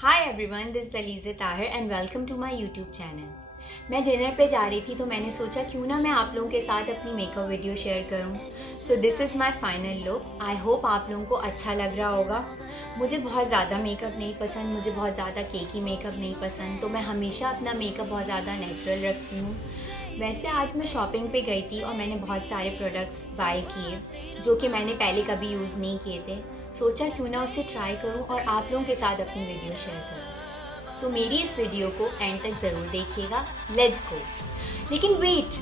Hi everyone, this Alizeh Tahir and welcome to my YouTube channel. मैं dinner पे जा रही थी तो मैंने सोचा क्यों ना मैं आप लोगों के साथ अपनी मेकअप वीडियो शेयर करूं। So this is my final look. I hope आप लोगों को अच्छा लग रहा होगा। मुझे बहुत ज़्यादा मेकअप नहीं पसंद, मुझे बहुत ज़्यादा केकी मेकअप नहीं पसंद, तो मैं हमेशा अपना मेकअप बहुत ज़्यादा नेचुरल रखती हूँ। वैसे आज मैं शॉपिंग पे गई थी और मैंने बहुत सारे प्रोडक्ट्स बाय किए जो कि मैंने पहले कभी यूज़ नहीं किए थे। सोचा क्यों ना उसे ट्राई करूं और आप लोगों के साथ अपनी वीडियो शेयर करूं। तो मेरी इस वीडियो को एंड तक ज़रूर देखिएगा। Let's go. लेकिन वेट,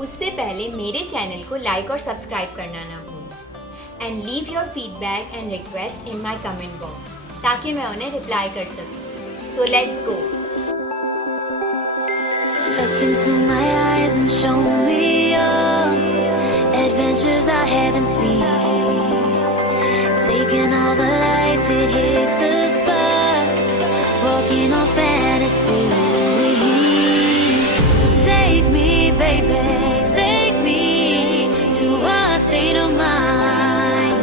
उससे पहले मेरे चैनल को लाइक और सब्सक्राइब करना ना भूलें and leave your feedback and request in my comment box ताकि मैं उन्हें रिप्लाई कर सकूं। So let's go. Look into my eyes and show me your adventures I haven't seen. Taking all the life, it hits the spot. Walking on fantasy. So take me, baby, take me to a state of mind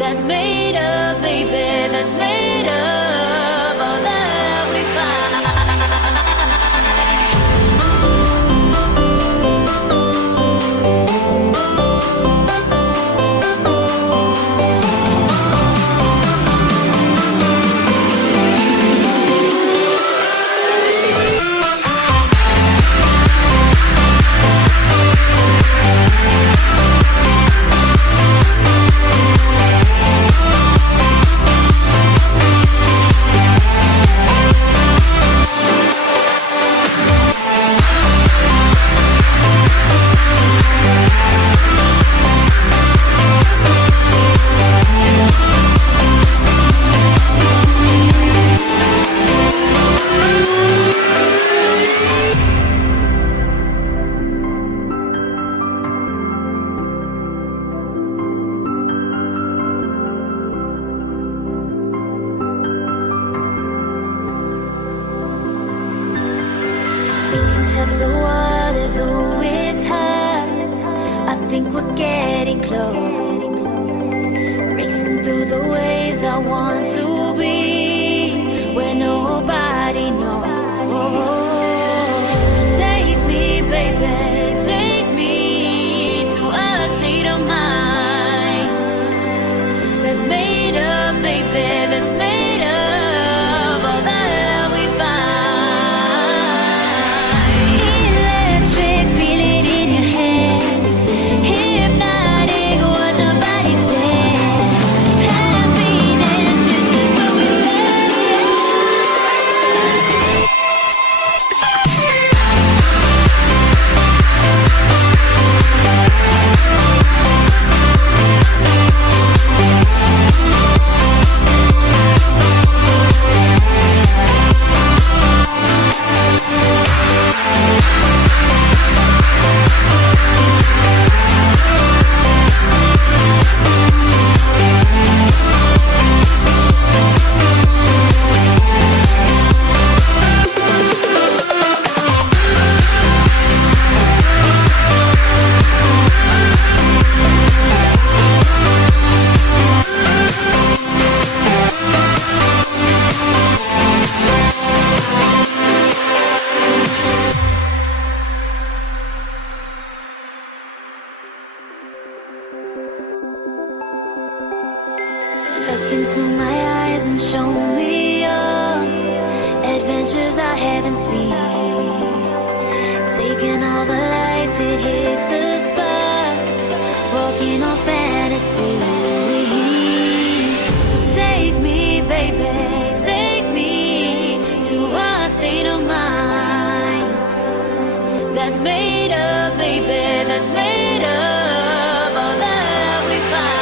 that's made up, baby, that's made up all that we find. Test the waters, oh it's hard. I think we're getting close. Racing through the waves, I want to be where nobody knows. Take me, baby, take me to a state of mind that's made up, baby, that's made up all that we find. Electric, feel it in your hands. Hypnotic, watch our bodies dance. Happiness, this is where we stand. Look into my eyes and show me your adventures I haven't seen. Taking all the life, it hits the spot. Walking on fantasy. So take me, baby, take me to a state of mind that's made up, baby, that's made up all that we find.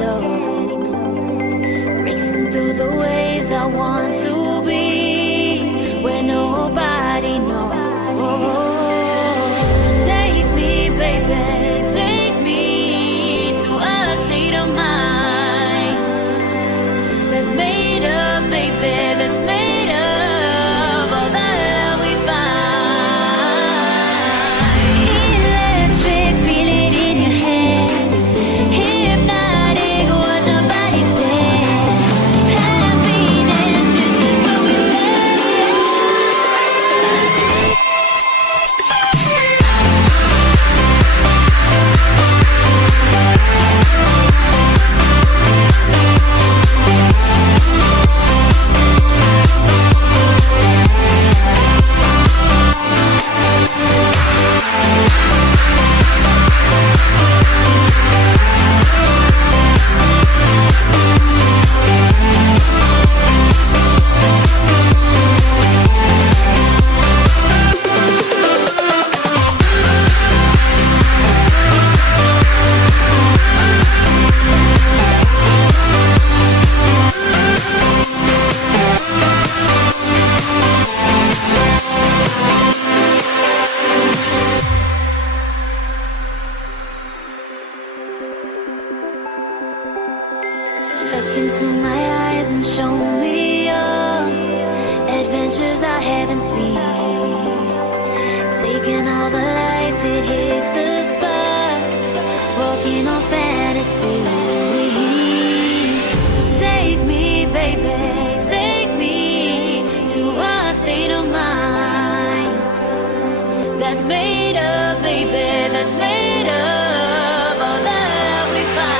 close. Racing through the waves, I want to be where nobody knows. Take me, baby, take me to a state of mind that's made up, baby, that's made of all the love we find. Electric, feel it in your hands. Hypnotic, watch our bodies dance. Happiness, this is where we stand. Look into my eyes and show me your adventures I haven't seen. Taking all the life, it hits the spot. Walking on fantasy. So take me, baby, take me to a state of mind that's made up, baby, that's made up all that we find.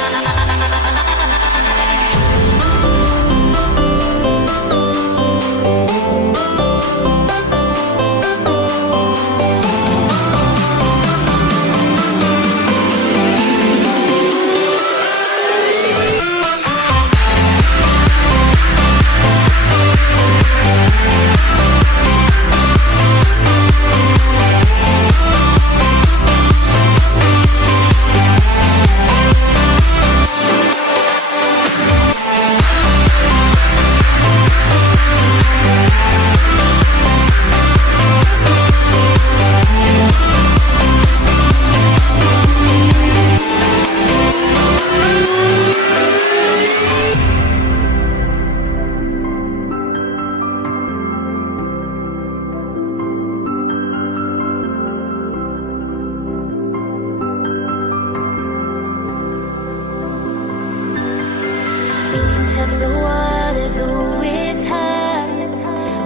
Test the waters, oh, it's hard.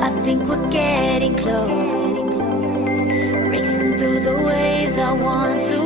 I think we're getting close. Racing through the waves, I want to